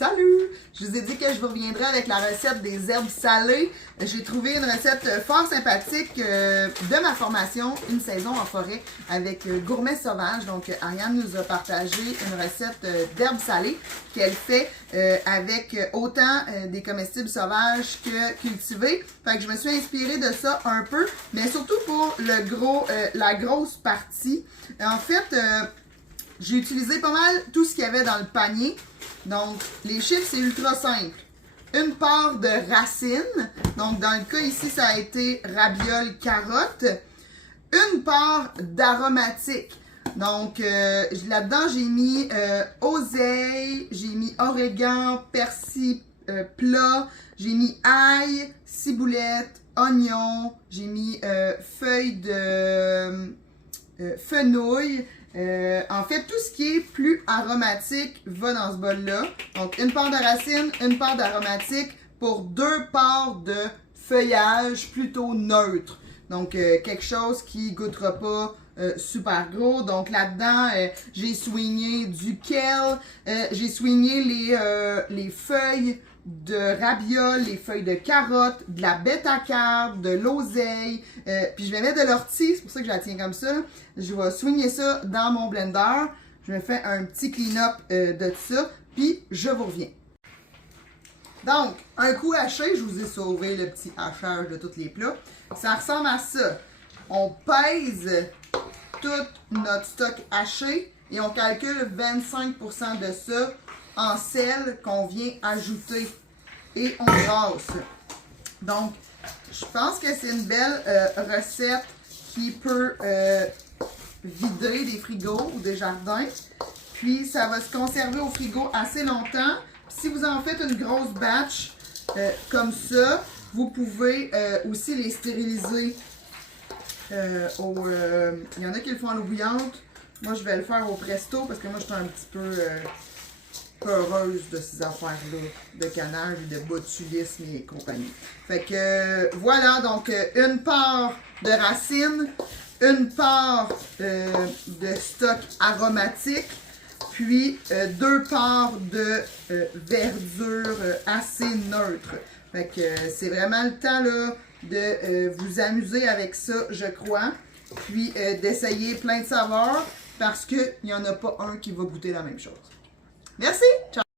Salut! Je vous ai dit que je vous reviendrai avec la recette des herbes salées. J'ai trouvé une recette fort sympathique de ma formation Une saison en forêt avec Gourmet Sauvage. Donc, Ariane nous a partagé une recette d'herbes salées qu'elle fait avec autant des comestibles sauvages que cultivés. Fait que je me suis inspirée de ça un peu, mais surtout pour la grosse partie. En fait, j'ai utilisé pas mal tout ce qu'il y avait dans le panier. Donc, les chiffres, c'est ultra simple. Une part de racines. Donc, dans le cas ici, ça a été rabiole, carotte. Une part d'aromatique. Donc, là-dedans, j'ai mis oseille, j'ai mis origan, persil plat, j'ai mis ail, ciboulette, oignon, j'ai mis feuilles de fenouil. En fait, tout ce qui est plus aromatique va dans ce bol-là. Donc, une part de racine, une part d'aromatique pour 2 parts de feuillage plutôt neutre. Donc, quelque chose qui goûtera pas super gros. Donc, là-dedans, j'ai soigné du kale, j'ai soigné les feuilles de rabiole, les feuilles de carotte, de la bêta-carbe, de l'oseille, puis je vais mettre de l'ortie, c'est pour ça que je la tiens comme ça. Je vais soigner ça dans mon blender. Je me fais un petit clean-up de tout ça, puis je vous reviens. Donc, un coup haché, je vous ai sauvé le petit hachage de tous les plats. Ça ressemble à ça. On pèse tout notre stock haché et on calcule 25% de ça en sel qu'on vient ajouter et on brasse. Donc, je pense que c'est une belle recette qui peut vider des frigos ou des jardins. Puis, ça va se conserver au frigo assez longtemps. Puis, si vous en faites une grosse batch comme ça, vous pouvez aussi les stériliser. Il y en a qui le font à l'eau bouillante. Moi, je vais le faire au presto parce que moi, je suis un petit peu peureuse de ces affaires-là, de canage, de botulisme et compagnie. Fait que voilà, donc une part de racines, une part de stock aromatique, puis 2 parts de verdure assez neutre. Fait que c'est vraiment le temps là de vous amuser avec ça, je crois. Puis d'essayer plein de saveurs parce qu'il n'y en a pas un qui va goûter la même chose. Merci! Ciao!